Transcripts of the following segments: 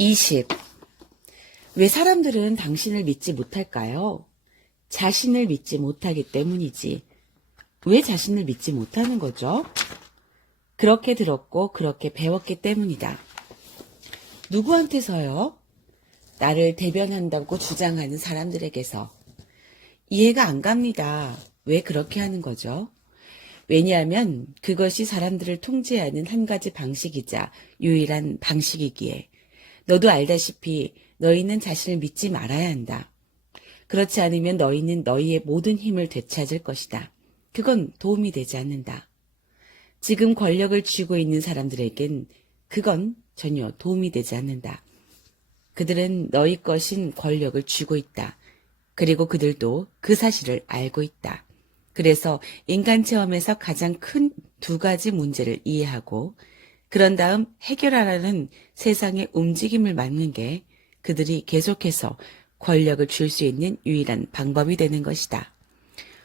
20. 왜 사람들은 당신을 믿지 못할까요? 자신을 믿지 못하기 때문이지. 왜 자신을 믿지 못하는 거죠? 그렇게 들었고 그렇게 배웠기 때문이다. 누구한테서요? 나를 대변한다고 주장하는 사람들에게서. 이해가 안 갑니다. 왜 그렇게 하는 거죠? 왜냐하면 그것이 사람들을 통제하는 한 가지 방식이자 유일한 방식이기에. 너도 알다시피 너희는 자신을 믿지 말아야 한다. 그렇지 않으면 너희는 너희의 모든 힘을 되찾을 것이다. 그건 도움이 되지 않는다. 지금 권력을 쥐고 있는 사람들에겐 그건 전혀 도움이 되지 않는다. 그들은 너희 것인 권력을 쥐고 있다. 그리고 그들도 그 사실을 알고 있다. 그래서 인간 체험에서 가장 큰 두 가지 문제를 이해하고 그런 다음 해결하라는 세상의 움직임을 막는 게 그들이 계속해서 권력을 줄 수 있는 유일한 방법이 되는 것이다.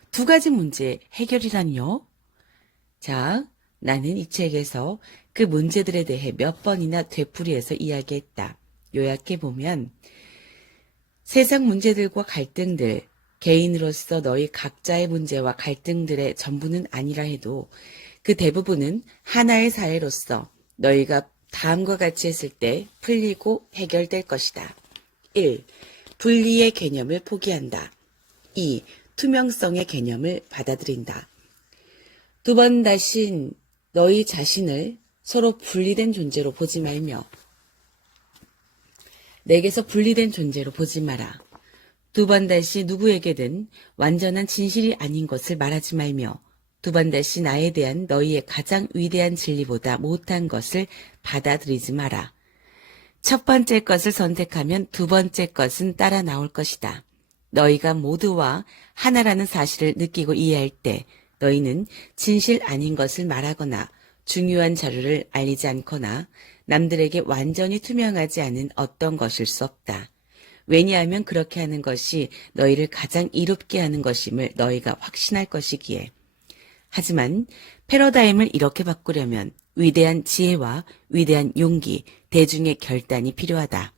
두 가지 문제 해결이란요? 자, 나는 이 책에서 그 문제들에 대해 몇 번이나 되풀이해서 이야기했다. 요약해보면 세상 문제들과 갈등들, 개인으로서 너희 각자의 문제와 갈등들의 전부는 아니라 해도 그 대부분은 하나의 사회로서 너희가 다음과 같이 했을 때 풀리고 해결될 것이다. 1. 분리의 개념을 포기한다. 2. 투명성의 개념을 받아들인다. 두 번 다신 너희 자신을 서로 분리된 존재로 보지 말며 내게서 분리된 존재로 보지 마라. 두 번 다시 누구에게든 완전한 진실이 아닌 것을 말하지 말며 두 번 다시 나에 대한 너희의 가장 위대한 진리보다 못한 것을 받아들이지 마라. 첫 번째 것을 선택하면 두 번째 것은 따라 나올 것이다. 너희가 모두와 하나라는 사실을 느끼고 이해할 때 너희는 진실 아닌 것을 말하거나 중요한 자료를 알리지 않거나 남들에게 완전히 투명하지 않은 어떤 것일 수 없다. 왜냐하면 그렇게 하는 것이 너희를 가장 이롭게 하는 것임을 너희가 확신할 것이기에. 하지만 패러다임을 이렇게 바꾸려면 위대한 지혜와 위대한 용기, 대중의 결단이 필요하다.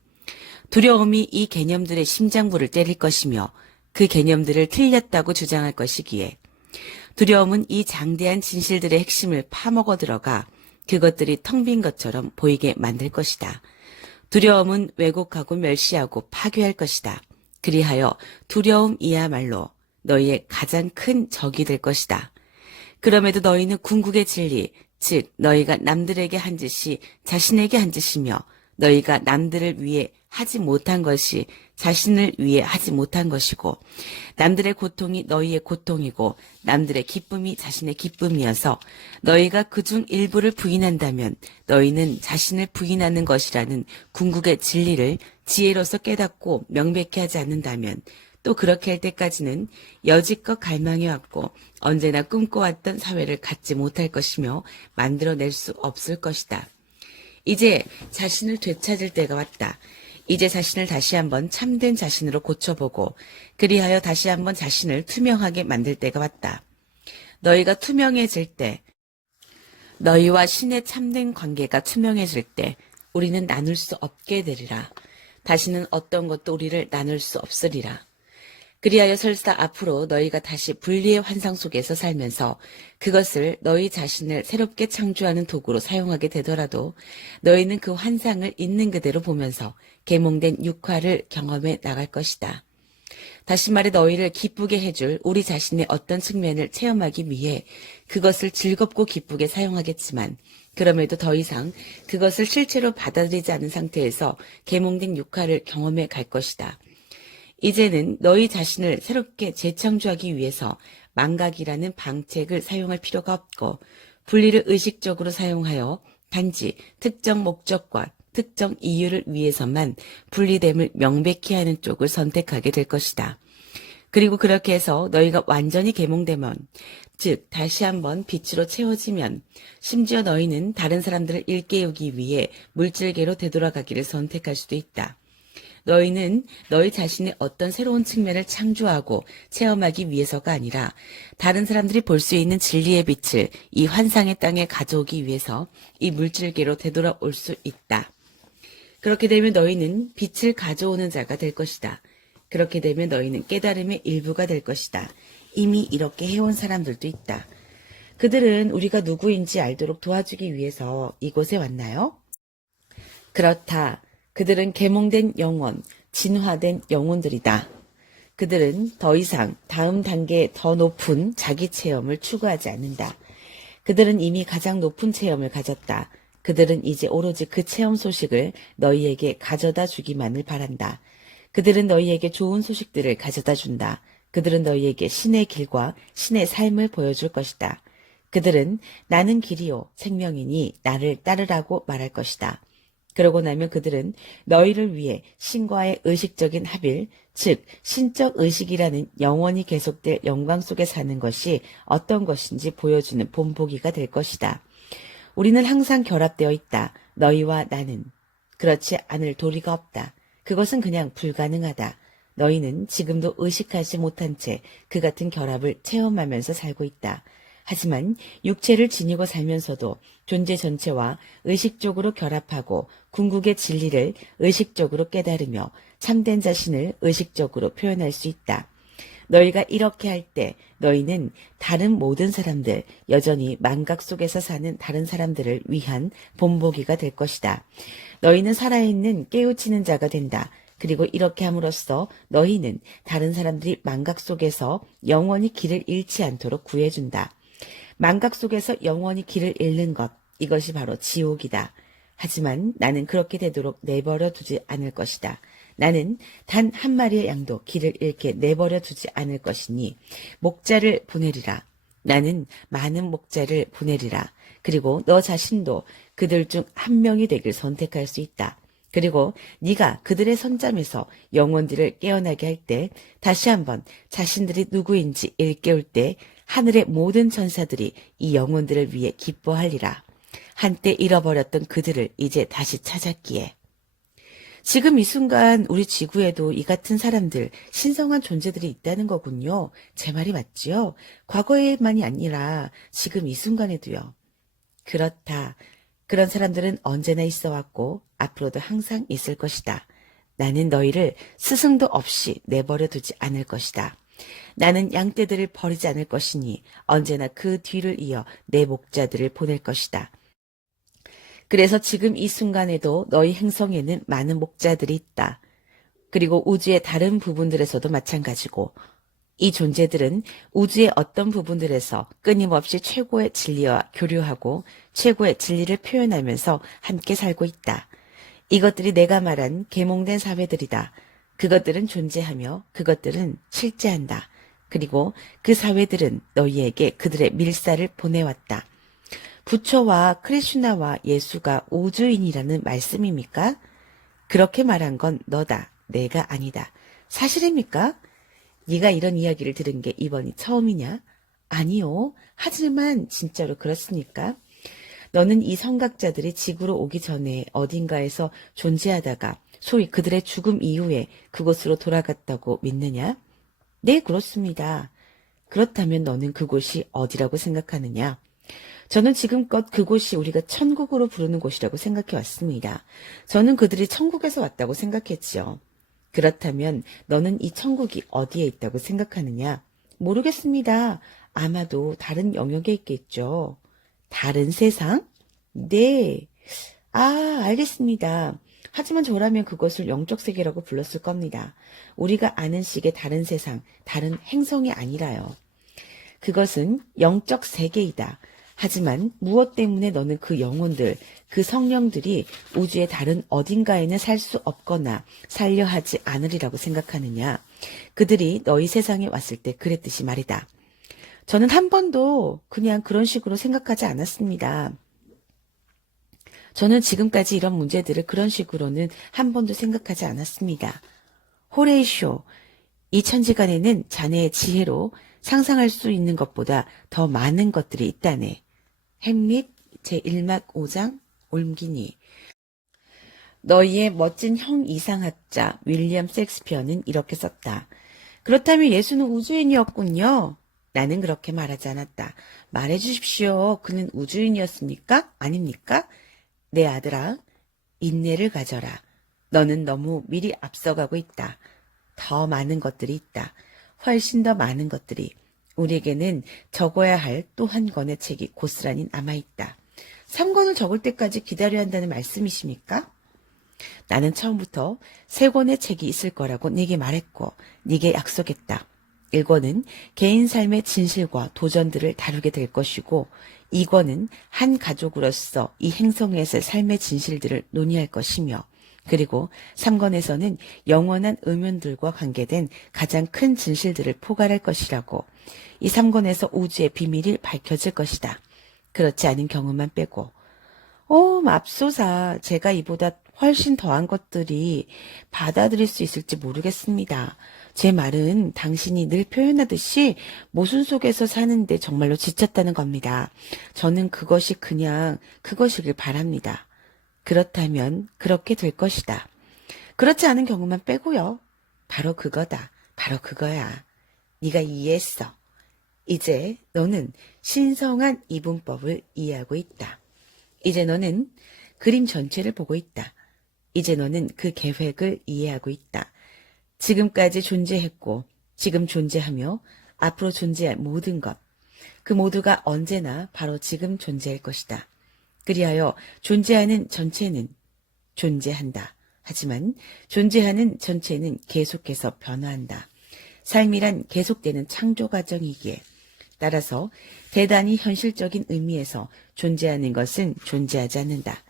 두려움이 이 개념들의 심장부를 때릴 것이며 그 개념들을 틀렸다고 주장할 것이기에. 두려움은 이 장대한 진실들의 핵심을 파먹어 들어가 그것들이 텅 빈 것처럼 보이게 만들 것이다. 두려움은 왜곡하고 멸시하고 파괴할 것이다. 그리하여 두려움이야말로 너희의 가장 큰 적이 될 것이다. 그럼에도 너희는 궁극의 진리, 즉 너희가 남들에게 한 짓이 자신에게 한 짓이며 너희가 남들을 위해 하지 못한 것이 자신을 위해 하지 못한 것이고 남들의 고통이 너희의 고통이고 남들의 기쁨이 자신의 기쁨이어서 너희가 그중 일부를 부인한다면 너희는 자신을 부인하는 것이라는 궁극의 진리를 지혜로서 깨닫고 명백히 하지 않는다면 또 그렇게 할 때까지는 여지껏 갈망해왔고 언제나 꿈꿔왔던 사회를 갖지 못할 것이며 만들어낼 수 없을 것이다. 이제 자신을 되찾을 때가 왔다. 이제 자신을 다시 한번 참된 자신으로 고쳐보고 그리하여 다시 한번 자신을 투명하게 만들 때가 왔다. 너희가 투명해질 때, 너희와 신의 참된 관계가 투명해질 때 우리는 나눌 수 없게 되리라. 다시는 어떤 것도 우리를 나눌 수 없으리라. 그리하여 설사 앞으로 너희가 다시 분리의 환상 속에서 살면서 그것을 너희 자신을 새롭게 창조하는 도구로 사용하게 되더라도 너희는 그 환상을 있는 그대로 보면서 계몽된 육화를 경험해 나갈 것이다. 다시 말해 너희를 기쁘게 해줄 우리 자신의 어떤 측면을 체험하기 위해 그것을 즐겁고 기쁘게 사용하겠지만 그럼에도 더 이상 그것을 실체로 받아들이지 않은 상태에서 계몽된 육화를 경험해 갈 것이다. 이제는 너희 자신을 새롭게 재창조하기 위해서 망각이라는 방책을 사용할 필요가 없고 분리를 의식적으로 사용하여 단지 특정 목적과 특정 이유를 위해서만 분리됨을 명백히 하는 쪽을 선택하게 될 것이다. 그리고 그렇게 해서 너희가 완전히 계몽되면, 즉 다시 한번 빛으로 채워지면 심지어 너희는 다른 사람들을 일깨우기 위해 물질계로 되돌아가기를 선택할 수도 있다. 너희는 너희 자신의 어떤 새로운 측면을 창조하고 체험하기 위해서가 아니라 다른 사람들이 볼 수 있는 진리의 빛을 이 환상의 땅에 가져오기 위해서 이 물질계로 되돌아올 수 있다. 그렇게 되면 너희는 빛을 가져오는 자가 될 것이다. 그렇게 되면 너희는 깨달음의 일부가 될 것이다. 이미 이렇게 해온 사람들도 있다. 그들은 우리가 누구인지 알도록 도와주기 위해서 이곳에 왔나요? 그렇다. 그들은 계몽된 영혼, 진화된 영혼들이다. 그들은 더 이상 다음 단계의 더 높은 자기 체험을 추구하지 않는다. 그들은 이미 가장 높은 체험을 가졌다. 그들은 이제 오로지 그 체험 소식을 너희에게 가져다 주기만을 바란다. 그들은 너희에게 좋은 소식들을 가져다 준다. 그들은 너희에게 신의 길과 신의 삶을 보여줄 것이다. 그들은 나는 길이요 생명이니 나를 따르라고 말할 것이다. 그러고 나면 그들은 너희를 위해 신과의 의식적인 합일, 즉 신적 의식이라는 영원히 계속될 영광 속에 사는 것이 어떤 것인지 보여주는 본보기가 될 것이다. 우리는 항상 결합되어 있다. 너희와 나는. 그렇지 않을 도리가 없다. 그것은 그냥 불가능하다. 너희는 지금도 의식하지 못한 채 그 같은 결합을 체험하면서 살고 있다. 하지만 육체를 지니고 살면서도 존재 전체와 의식적으로 결합하고 궁극의 진리를 의식적으로 깨달으며 참된 자신을 의식적으로 표현할 수 있다. 너희가 이렇게 할 때 너희는 다른 모든 사람들, 여전히 망각 속에서 사는 다른 사람들을 위한 본보기가 될 것이다. 너희는 살아있는 깨우치는 자가 된다. 그리고 이렇게 함으로써 너희는 다른 사람들이 망각 속에서 영원히 길을 잃지 않도록 구해준다. 망각 속에서 영원히 길을 잃는 것, 이것이 바로 지옥이다. 하지만 나는 그렇게 되도록 내버려 두지 않을 것이다. 나는 단 한 마리의 양도 길을 잃게 내버려 두지 않을 것이니 목자를 보내리라. 나는 많은 목자를 보내리라. 그리고 너 자신도 그들 중 한 명이 되길 선택할 수 있다. 그리고 네가 그들의 선잠에서 영혼들을 깨어나게 할 때 다시 한번 자신들이 누구인지 일깨울 때 하늘의 모든 천사들이 이 영혼들을 위해 기뻐하리라. 한때 잃어버렸던 그들을 이제 다시 찾았기에. 지금 이 순간 우리 지구에도 이 같은 사람들, 신성한 존재들이 있다는 거군요. 제 말이 맞지요? 과거에만이 아니라 지금 이 순간에도요. 그렇다. 그런 사람들은 언제나 있어 왔고 앞으로도 항상 있을 것이다. 나는 너희를 스승도 없이 내버려 두지 않을 것이다. 나는 양떼들을 버리지 않을 것이니 언제나 그 뒤를 이어 내 목자들을 보낼 것이다. 그래서 지금 이 순간에도 너희 행성에는 많은 목자들이 있다. 그리고 우주의 다른 부분들에서도 마찬가지고 이 존재들은 우주의 어떤 부분들에서 끊임없이 최고의 진리와 교류하고 최고의 진리를 표현하면서 함께 살고 있다. 이것들이 내가 말한 계몽된 사회들이다. 그것들은 존재하며 그것들은 실제한다. 그리고 그 사회들은 너희에게 그들의 밀사를 보내왔다. 부처와 크리슈나와 예수가 우주인이라는 말씀입니까? 그렇게 말한 건 너다. 내가 아니다. 사실입니까? 네가 이런 이야기를 들은 게 이번이 처음이냐? 아니요. 하지만 진짜로 그렇습니까? 너는 이 성각자들이 지구로 오기 전에 어딘가에서 존재하다가 소위 그들의 죽음 이후에 그곳으로 돌아갔다고 믿느냐? 네, 그렇습니다. 그렇다면 너는 그곳이 어디라고 생각하느냐? 저는 지금껏 그곳이 우리가 천국으로 부르는 곳이라고 생각해 왔습니다. 저는 그들이 천국에서 왔다고 생각했지요. 그렇다면 너는 이 천국이 어디에 있다고 생각하느냐? 모르겠습니다. 아마도 다른 영역에 있겠죠. 다른 세상? 네. 아, 알겠습니다. 하지만 저라면 그것을 영적 세계라고 불렀을 겁니다. 우리가 아는 식의 다른 세상, 다른 행성이 아니라요. 그것은 영적 세계이다. 하지만 무엇 때문에 너는 그 영혼들, 그 성령들이 우주의 다른 어딘가에는 살 수 없거나 살려 하지 않으리라고 생각하느냐? 그들이 너희 세상에 왔을 때 그랬듯이 말이다. 저는 한 번도 그냥 그런 식으로 생각하지 않았습니다. 저는 지금까지 이런 문제들을 그런 식으로는 한 번도 생각하지 않았습니다. 호레이쇼, 이 천지간에는 자네의 지혜로 상상할 수 있는 것보다 더 많은 것들이 있다네. 햄릿 제1막 5장 올기니. 너희의 멋진 형 이상학자 윌리엄 셰익스피어는 이렇게 썼다. 그렇다면 예수는 우주인이었군요. 나는 그렇게 말하지 않았다. 말해주십시오. 그는 우주인이었습니까? 아닙니까? 내 아들아, 인내를 가져라. 너는 너무 미리 앞서가고 있다. 더 많은 것들이 있다. 훨씬 더 많은 것들이. 우리에게는 적어야 할 또 한 권의 책이 고스란히 남아있다. 3권을 적을 때까지 기다려야 한다는 말씀이십니까? 나는 처음부터 3권의 책이 있을 거라고 네게 말했고 네게 약속했다. 1권은 개인 삶의 진실과 도전들을 다루게 될 것이고 2권은 한 가족으로서 이 행성에서의 삶의 진실들을 논의할 것이며 그리고 3권에서는 영원한 의문들과 관계된 가장 큰 진실들을 포괄할 것이라고. 이 3권에서 우주의 비밀이 밝혀질 것이다. 그렇지 않은 경우만 빼고. 맙소사. 제가 이보다 훨씬 더한 것들이 받아들일 수 있을지 모르겠습니다. 제 말은 당신이 늘 표현하듯이 모순 속에서 사는데 정말로 지쳤다는 겁니다. 저는 그것이 그냥 그것이길 바랍니다. 그렇다면 그렇게 될 것이다. 그렇지 않은 경우만 빼고요. 바로 그거다. 바로 그거야. 네가 이해했어. 이제 너는 신성한 이분법을 이해하고 있다. 이제 너는 그림 전체를 보고 있다. 이제 너는 그 계획을 이해하고 있다. 지금까지 존재했고 지금 존재하며 앞으로 존재할 모든 것. 그 모두가 언제나 바로 지금 존재할 것이다. 그리하여 존재하는 전체는 존재한다. 하지만 존재하는 전체는 계속해서 변화한다. 삶이란 계속되는 창조 과정이기에 따라서 대단히 현실적인 의미에서 존재하는 것은 존재하지 않는다.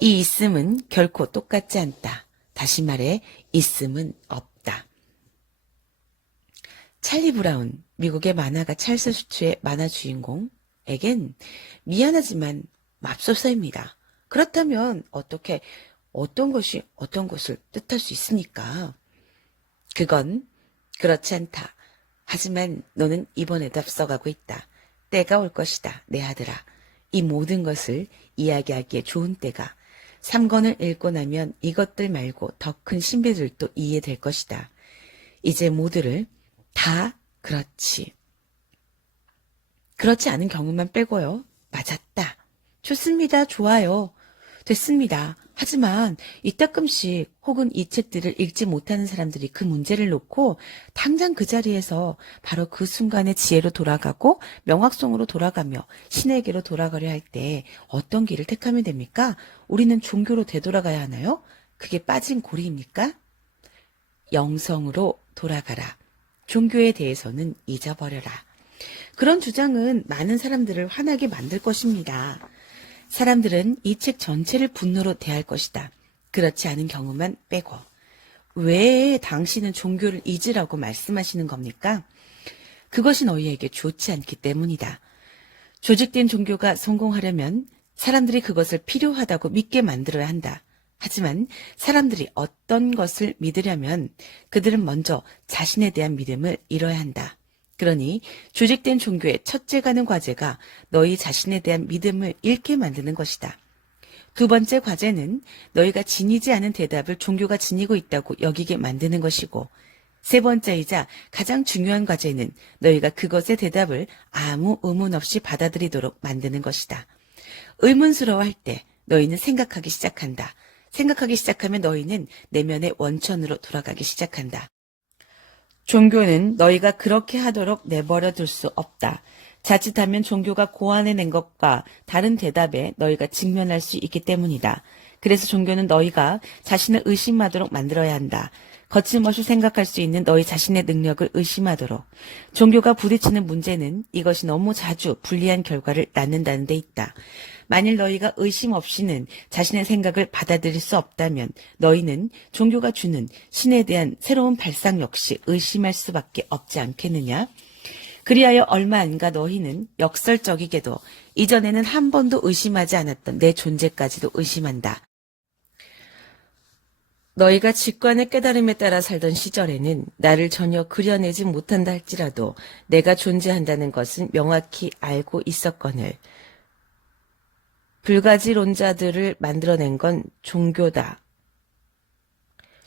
이 있음은 결코 똑같지 않다. 다시 말해 있음은 없다. 찰리 브라운, 미국의 만화가 찰스 슈츠의 만화 주인공에겐 미안하지만 맙소사입니다. 그렇다면 어떻게 어떤 것이 어떤 것을 뜻할 수 있습니까? 그건 그렇지 않다. 하지만 너는 이번에도 앞서가고 있다. 때가 올 것이다, 내 아들아. 이 모든 것을 이야기하기에 좋은 때가 3권을 읽고 나면 이것들 말고 더 큰 신비들도 이해될 것이다. 이제 모두를 다 그렇지. 그렇지 않은 경우만 빼고요. 맞았다. 좋습니다. 좋아요. 됐습니다. 하지만 이따금씩 혹은 이 책들을 읽지 못하는 사람들이 그 문제를 놓고 당장 그 자리에서 바로 그 순간의 지혜로 돌아가고 명확성으로 돌아가며 신에게로 돌아가려 할 때 어떤 길을 택하면 됩니까? 우리는 종교로 되돌아가야 하나요? 그게 빠진 고리입니까? 영성으로 돌아가라. 종교에 대해서는 잊어버려라. 그런 주장은 많은 사람들을 화나게 만들 것입니다. 사람들은 이 책 전체를 분노로 대할 것이다. 그렇지 않은 경우만 빼고. 왜 당신은 종교를 잊으라고 말씀하시는 겁니까? 그것이 너희에게 좋지 않기 때문이다. 조직된 종교가 성공하려면 사람들이 그것을 필요하다고 믿게 만들어야 한다. 하지만 사람들이 어떤 것을 믿으려면 그들은 먼저 자신에 대한 믿음을 잃어야 한다. 그러니 조직된 종교의 첫째 가는 과제가 너희 자신에 대한 믿음을 잃게 만드는 것이다. 두 번째 과제는 너희가 지니지 않은 대답을 종교가 지니고 있다고 여기게 만드는 것이고 세 번째이자 가장 중요한 과제는 너희가 그것의 대답을 아무 의문 없이 받아들이도록 만드는 것이다. 의문스러워할 때 너희는 생각하기 시작한다. 생각하기 시작하면 너희는 내면의 원천으로 돌아가기 시작한다. 종교는 너희가 그렇게 하도록 내버려 둘 수 없다. 자칫하면 종교가 고안해낸 것과 다른 대답에 너희가 직면할 수 있기 때문이다. 그래서 종교는 너희가 자신을 의심하도록 만들어야 한다. 거침없이 생각할 수 있는 너희 자신의 능력을 의심하도록. 종교가 부딪히는 문제는 이것이 너무 자주 불리한 결과를 낳는다는 데 있다. 만일 너희가 의심 없이는 자신의 생각을 받아들일 수 없다면 너희는 종교가 주는 신에 대한 새로운 발상 역시 의심할 수밖에 없지 않겠느냐? 그리하여 얼마 안가 너희는 역설적이게도 이전에는 한 번도 의심하지 않았던 내 존재까지도 의심한다. 너희가 직관의 깨달음에 따라 살던 시절에는 나를 전혀 그려내지 못한다 할지라도 내가 존재한다는 것은 명확히 알고 있었거늘. 불가지론자들을 만들어낸 건 종교다.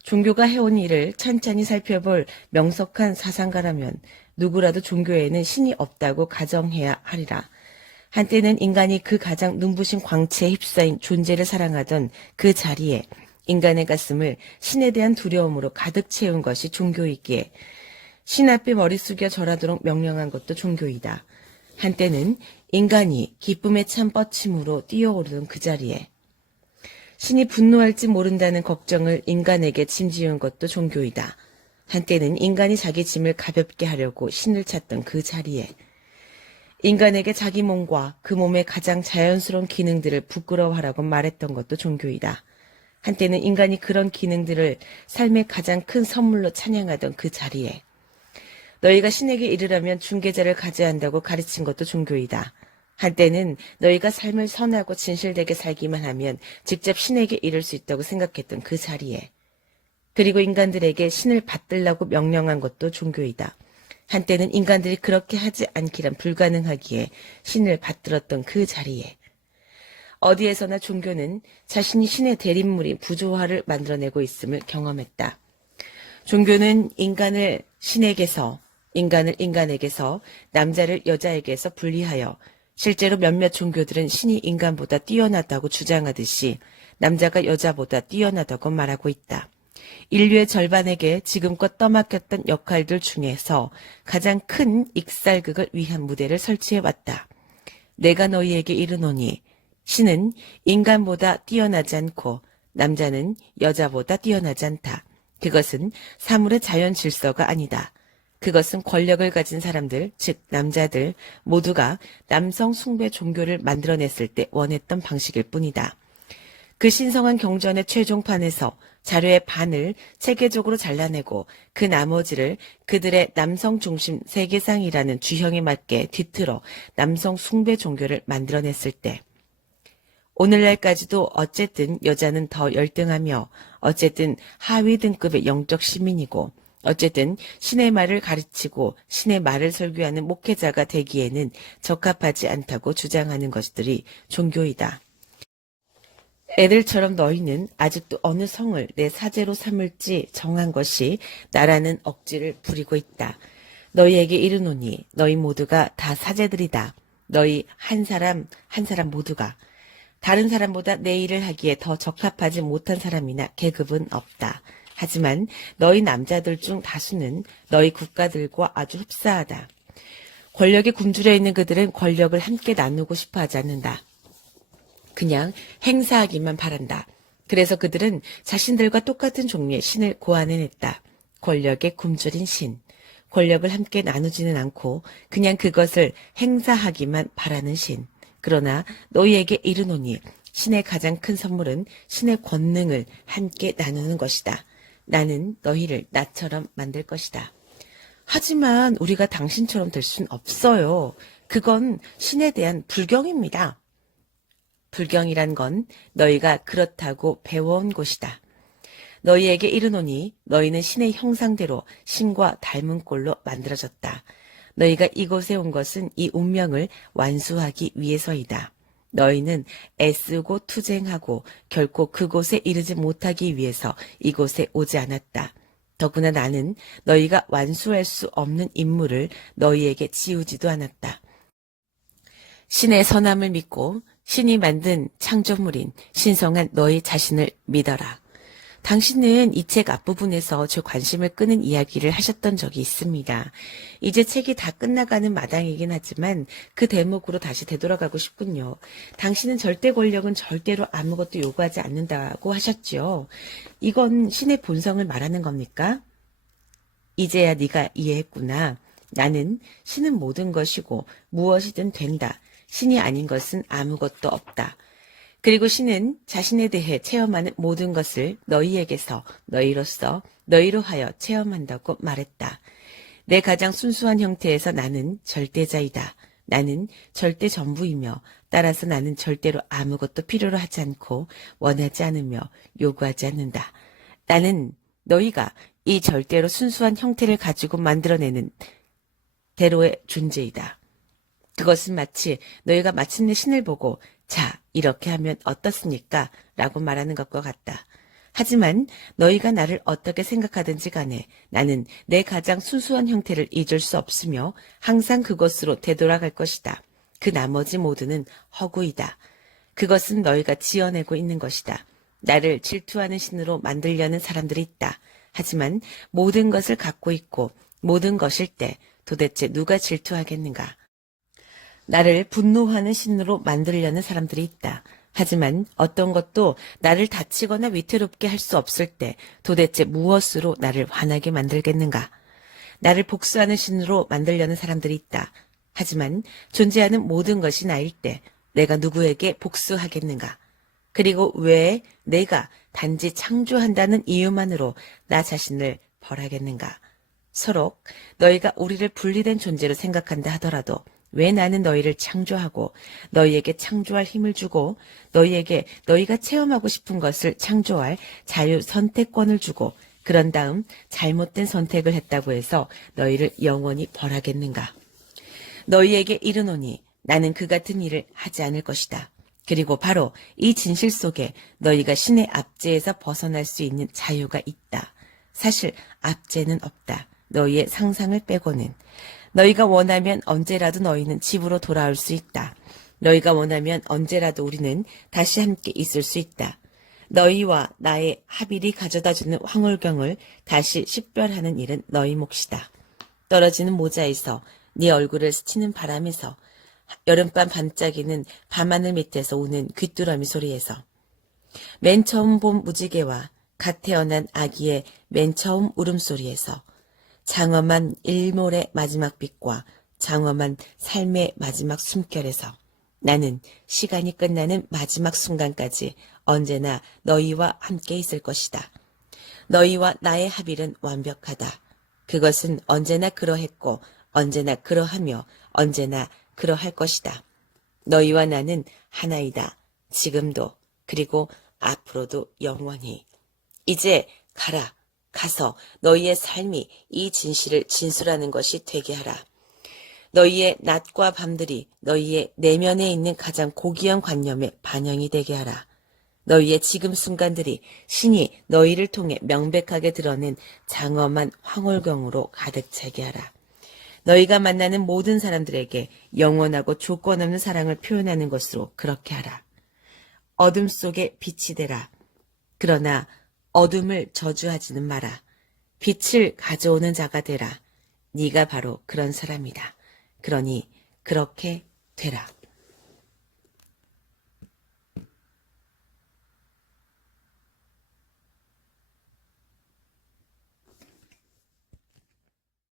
종교가 해온 일을 찬찬히 살펴볼 명석한 사상가라면 누구라도 종교에는 신이 없다고 가정해야 하리라. 한때는 인간이 그 가장 눈부신 광채에 휩싸인 존재를 사랑하던 그 자리에 인간의 가슴을 신에 대한 두려움으로 가득 채운 것이 종교이기에 신 앞에 머리 숙여 절하도록 명령한 것도 종교이다. 한때는 인간이 기쁨에 찬 뻗침으로 뛰어오르던 그 자리에 신이 분노할지 모른다는 걱정을 인간에게 짐지은 것도 종교이다. 한때는 인간이 자기 짐을 가볍게 하려고 신을 찾던 그 자리에 인간에게 자기 몸과 그 몸의 가장 자연스러운 기능들을 부끄러워하라고 말했던 것도 종교이다. 한때는 인간이 그런 기능들을 삶의 가장 큰 선물로 찬양하던 그 자리에 너희가 신에게 이르려면 중개자를 가져야 한다고 가르친 것도 종교이다. 한때는 너희가 삶을 선하고 진실되게 살기만 하면 직접 신에게 이를 수 있다고 생각했던 그 자리에 그리고 인간들에게 신을 받들라고 명령한 것도 종교이다. 한때는 인간들이 그렇게 하지 않기란 불가능하기에 신을 받들었던 그 자리에 어디에서나 종교는 자신이 신의 대립물인 부조화를 만들어내고 있음을 경험했다. 종교는 인간을 신에게서, 인간을 인간에게서, 남자를 여자에게서 분리하여 실제로 몇몇 종교들은 신이 인간보다 뛰어나다고 주장하듯이 남자가 여자보다 뛰어나다고 말하고 있다. 인류의 절반에게 지금껏 떠맡겼던 역할들 중에서 가장 큰 익살극을 위한 무대를 설치해왔다. 내가 너희에게 이르노니 신은 인간보다 뛰어나지 않고 남자는 여자보다 뛰어나지 않다. 그것은 사물의 자연 질서가 아니다. 그것은 권력을 가진 사람들, 즉 남자들 모두가 남성 숭배 종교를 만들어냈을 때 원했던 방식일 뿐이다. 그 신성한 경전의 최종판에서 자료의 반을 체계적으로 잘라내고 그 나머지를 그들의 남성 중심 세계상이라는 주형에 맞게 뒤틀어 남성 숭배 종교를 만들어냈을 때 오늘날까지도 어쨌든 여자는 더 열등하며 어쨌든 하위 등급의 영적 시민이고 어쨌든 신의 말을 가르치고 신의 말을 설교하는 목회자가 되기에는 적합하지 않다고 주장하는 것들이 종교이다. 애들처럼 너희는 아직도 어느 성을 내 사제로 삼을지 정한 것이 나라는 억지를 부리고 있다. 너희에게 이르노니 너희 모두가 다 사제들이다. 너희 한 사람 한 사람 모두가 다른 사람보다 내 일을 하기에 더 적합하지 못한 사람이나 계급은 없다. 하지만 너희 남자들 중 다수는 너희 국가들과 아주 흡사하다. 권력에 굶주려 있는 그들은 권력을 함께 나누고 싶어 하지 않는다. 그냥 행사하기만 바란다. 그래서 그들은 자신들과 똑같은 종류의 신을 고안해냈다. 권력에 굶주린 신. 권력을 함께 나누지는 않고 그냥 그것을 행사하기만 바라는 신. 그러나 너희에게 이르노니 신의 가장 큰 선물은 신의 권능을 함께 나누는 것이다. 나는 너희를 나처럼 만들 것이다. 하지만 우리가 당신처럼 될 순 없어요. 그건 신에 대한 불경입니다. 불경이란 건 너희가 그렇다고 배워온 곳이다. 너희에게 이르노니 너희는 신의 형상대로 신과 닮은 꼴로 만들어졌다. 너희가 이곳에 온 것은 이 운명을 완수하기 위해서이다. 너희는 애쓰고 투쟁하고 결코 그곳에 이르지 못하기 위해서 이곳에 오지 않았다. 더구나 나는 너희가 완수할 수 없는 임무를 너희에게 지우지도 않았다. 신의 선함을 믿고 신이 만든 창조물인 신성한 너희 자신을 믿어라. 당신은 이 책 앞부분에서 제 관심을 끄는 이야기를 하셨던 적이 있습니다. 이제 책이 다 끝나가는 마당이긴 하지만 그 대목으로 다시 되돌아가고 싶군요. 당신은 절대 권력은 절대로 아무것도 요구하지 않는다고 하셨죠. 이건 신의 본성을 말하는 겁니까? 이제야 네가 이해했구나. 나는 신은 모든 것이고 무엇이든 된다. 신이 아닌 것은 아무것도 없다. 그리고 신은 자신에 대해 체험하는 모든 것을 너희에게서 너희로서 너희로 하여 체험한다고 말했다. 내 가장 순수한 형태에서 나는 절대자이다. 나는 절대 전부이며 따라서 나는 절대로 아무것도 필요로 하지 않고 원하지 않으며 요구하지 않는다. 나는 너희가 이 절대로 순수한 형태를 가지고 만들어내는 대로의 존재이다. 그것은 마치 너희가 마침내 신을 보고 자, 이렇게 하면 어떻습니까? 라고 말하는 것과 같다. 하지만 너희가 나를 어떻게 생각하든지 간에 나는 내 가장 순수한 형태를 잊을 수 없으며 항상 그것으로 되돌아갈 것이다. 그 나머지 모두는 허구이다. 그것은 너희가 지어내고 있는 것이다. 나를 질투하는 신으로 만들려는 사람들이 있다. 하지만 모든 것을 갖고 있고 모든 것일 때 도대체 누가 질투하겠는가? 나를 분노하는 신으로 만들려는 사람들이 있다. 하지만 어떤 것도 나를 다치거나 위태롭게 할 수 없을 때 도대체 무엇으로 나를 화나게 만들겠는가? 나를 복수하는 신으로 만들려는 사람들이 있다. 하지만 존재하는 모든 것이 나일 때 내가 누구에게 복수하겠는가? 그리고 왜 내가 단지 창조한다는 이유만으로 나 자신을 벌하겠는가? 서로 너희가 우리를 분리된 존재로 생각한다 하더라도 왜 나는 너희를 창조하고 너희에게 창조할 힘을 주고 너희에게 너희가 체험하고 싶은 것을 창조할 자유 선택권을 주고 그런 다음 잘못된 선택을 했다고 해서 너희를 영원히 벌하겠는가? 너희에게 이르노니 나는 그 같은 일을 하지 않을 것이다. 그리고 바로 이 진실 속에 너희가 신의 압제에서 벗어날 수 있는 자유가 있다. 사실 압제는 없다. 너희의 상상을 빼고는. 너희가 원하면 언제라도 너희는 집으로 돌아올 수 있다. 너희가 원하면 언제라도 우리는 다시 함께 있을 수 있다. 너희와 나의 합일이 가져다주는 황홀경을 다시 식별하는 일은 너희 몫이다. 떨어지는 모자에서 네 얼굴을 스치는 바람에서 여름밤 반짝이는 밤하늘 밑에서 우는 귀뚜라미 소리에서 맨 처음 본 무지개와 갓 태어난 아기의 맨 처음 울음소리에서 장엄한 일몰의 마지막 빛과 장엄한 삶의 마지막 숨결에서 나는 시간이 끝나는 마지막 순간까지 언제나 너희와 함께 있을 것이다. 너희와 나의 합일은 완벽하다. 그것은 언제나 그러했고 언제나 그러하며 언제나 그러할 것이다. 너희와 나는 하나이다. 지금도 그리고 앞으로도 영원히. 이제 가라. 가서 너희의 삶이 이 진실을 진술하는 것이 되게 하라. 너희의 낮과 밤들이 너희의 내면에 있는 가장 고귀한 관념의 반영이 되게 하라. 너희의 지금 순간들이 신이 너희를 통해 명백하게 드러낸 장엄한 황홀경으로 가득 차게 하라. 너희가 만나는 모든 사람들에게 영원하고 조건 없는 사랑을 표현하는 것으로 그렇게 하라. 어둠 속에 빛이 되라. 그러나 어둠을 저주하지는 마라. 빛을 가져오는 자가 되라. 네가 바로 그런 사람이다. 그러니 그렇게 되라.